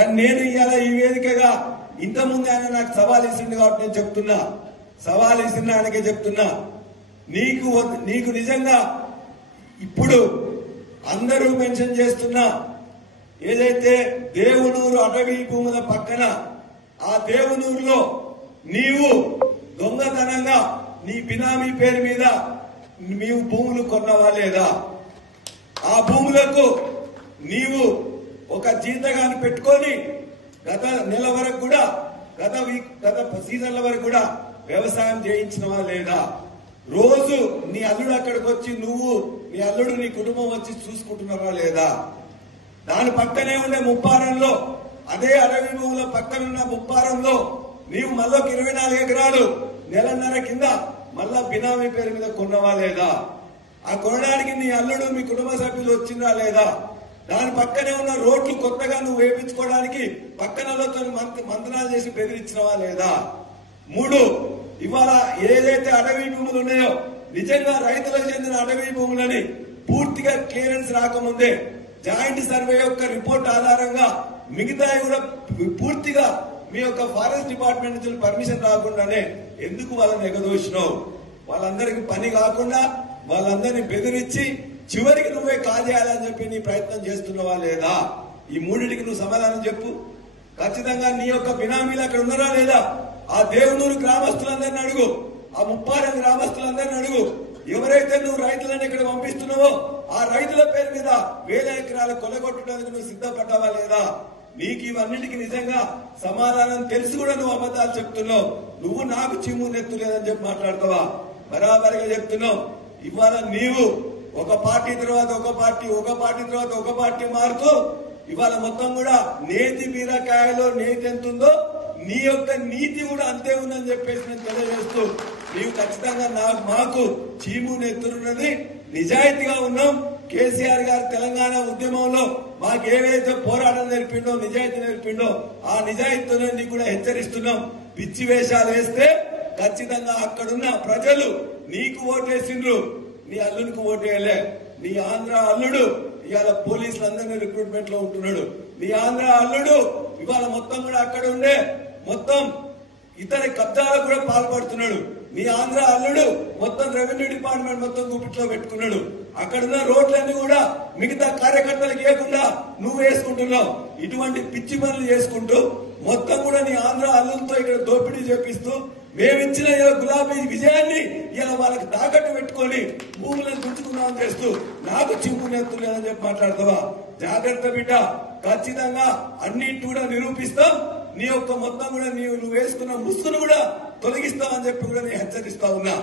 కానీ నేను ఇవాళ ఈ వేదికగా ఇంతకుముందు ఆయన నాకు సవాల్ ఇచ్చింది కాబట్టి నేను చెప్తున్నా సవాల్ ఇచ్చిన ఆయనకే చెప్తున్నా నీకు నీకు నిజంగా ఇప్పుడు అందరూ మెన్షన్ చేస్తున్నా ఏదైతే దేవునూరు అటవీ భూముల పక్కన ఆ దేవునూరులో నీవు దొంగతనంగా నీ బినామీ పేరు మీద నీవు భూములు కొన్నవా లేదా ఆ భూములకు నీవు ఒక జీతగాన్ని పెట్టుకొని గత నెల వరకు కూడా గత వీక్ గత సీజన్ల వరకు కూడా వ్యవసాయం చేయించినవా లేదా రోజు నీ అల్లుడు అక్కడికి వచ్చి నువ్వు నీ అల్లుడు నీ కుటుంబం వచ్చి చూసుకుంటున్నావా లేదా దాని పక్కనే ఉండే ముప్పారంలో అదే అడవి భూముల పక్కనున్న ముప్పారంలో నీవు మళ్ళీ ఇరవై నాలుగు ఎకరాలు నెలన్నర కింద మళ్ళా బినామీ పేరు మీద కొన్నవా లేదా ఆ కొనడానికి నీ అల్లుడు మీ కుటుంబ సభ్యులు వచ్చిందా లేదా దాని పక్కనే ఉన్న రోడ్లు కొత్తగా నువ్వు వేపించుకోవడానికి పక్కనలతో మంత్రాలు చేసి బెదిరించినవా లేదా మూడు ఇవాళ ఏదైతే అడవి భూములు ఉన్నాయో నిజంగా రైతులకు చెందిన అడవి భూములని పూర్తిగా క్లియరెన్స్ రాకముందే జాయింట్ సర్వే యొక్క రిపోర్ట్ ఆధారంగా మిగతా కూడా పూర్తిగా మీ యొక్క ఫారెస్ట్ డిపార్ట్మెంట్ నుంచి పర్మిషన్ రాకుండానే ఎందుకు వాళ్ళని ఎగదోసినావు వాళ్ళందరికి పని కాకుండా వాళ్ళందరినీ బెదిరించి చివరికి నువ్వే కాజేయాలని చెప్పి నీ ప్రయత్నం చేస్తున్నావా లేదా ఈ మూడింటికి నువ్వు సమాధానం చెప్పు ఖచ్చితంగా నీ యొక్క బినామీలు అక్కడ ఉన్నారా లేదా ఆ దేవునూరు గ్రామస్తులందరిని అడుగు ఆ ముప్పారం గ్రామస్తులందరిని అడుగు ఎవరైతే నువ్వు రైతులను ఇక్కడ పంపిస్తున్నావో ఆ రైతుల పేరు మీద వేల ఎకరాలు కొలగొట్టడానికి నువ్వు సిద్ధపడ్డావా లేదా నీకు ఇవన్నిటికి నిజంగా సమాధానం తెలిసి కూడా నువ్వు అబద్ధాలు చెప్తున్నావు నువ్వు నాకు చిమ్ము నెత్తు లేదని చెప్పి మాట్లాడతావా బరాబరిగా చెప్తున్నావు ఇవాళ నీవు ఒక పార్టీ తర్వాత ఒక పార్టీ ఒక పార్టీ తర్వాత ఒక పార్టీ మారుతూ ఇవాళ మొత్తం కూడా నేతి బీరకాయలో నేతి ఎంత ఉందో నీ యొక్క నీతి కూడా అంతే ఉందని చెప్పేసి నేను తెలియజేస్తూ నీవు ఖచ్చితంగా నా మాకు చీము నెత్తురున్నది నిజాయితీగా ఉన్నాం కేసీఆర్ గారు తెలంగాణ ఉద్యమంలో మాకు ఏవైతే పోరాటం నేర్పిండో నిజాయితీ నేర్పిండో ఆ నిజాయితీతోనే నీకు కూడా హెచ్చరిస్తున్నాం పిచ్చి వేషాలు వేస్తే ఖచ్చితంగా అక్కడున్న ప్రజలు నీకు ఓటేసిండ్రు నీ అల్లునికి వేయలే నీ ఆంధ్ర అల్లుడు ఇవాళ అందరినీ రిక్రూట్మెంట్ లో ఉంటున్నాడు నీ ఆంధ్ర అల్లుడు ఇవాళ మొత్తం కూడా అక్కడ ఉండే మొత్తం ఇతని కబ్జాలకు కూడా పాల్పడుతున్నాడు మీ ఆంధ్ర అల్లుడు మొత్తం రెవెన్యూ డిపార్ట్మెంట్ మొత్తం గుప్పిట్లో పెట్టుకున్నాడు అక్కడున్న రోడ్లన్నీ కూడా మిగతా కార్యకర్తలకు లేకుండా నువ్వు వేసుకుంటున్నావు ఇటువంటి పిచ్చి పనులు చేసుకుంటూ మొత్తం కూడా నీ ఆంధ్ర అల్లులతో ఇక్కడ దోపిడీ చేపిస్తూ మేమిచ్చిన గులాబీ విజయాన్ని ఇలా వాళ్ళకి తాకట్టు పెట్టుకొని భూములను గుంజుకున్నామని చేస్తూ నాకు అని చెప్పి మాట్లాడతావా జాగ్రత్త బిడ్డ ఖచ్చితంగా అన్నిటి కూడా నిరూపిస్తాం నీ యొక్క మొత్తం కూడా నీవు నువ్వు వేసుకున్న ముస్తును కూడా తొలగిస్తామని చెప్పి కూడా నేను హెచ్చరిస్తా ఉన్నా